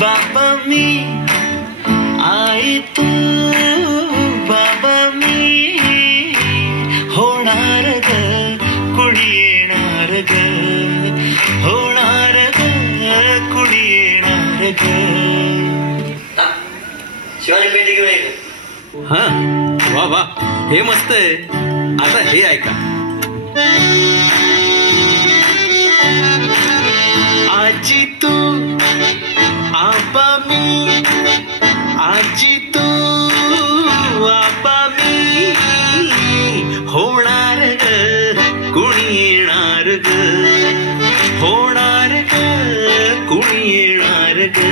बाबा मी आई तू बाबा मी होणार ग कुणी येणार ग होणार ग कुणी येणार ग. शिवाजी पेटी घेऊन. हा वा वा हे मस्त आहे. आता हे ऐका. आजी तू आबा मी आजी तू आबा मी होणार ग कुणी येणार ग होणार ग कुणी येणार ग.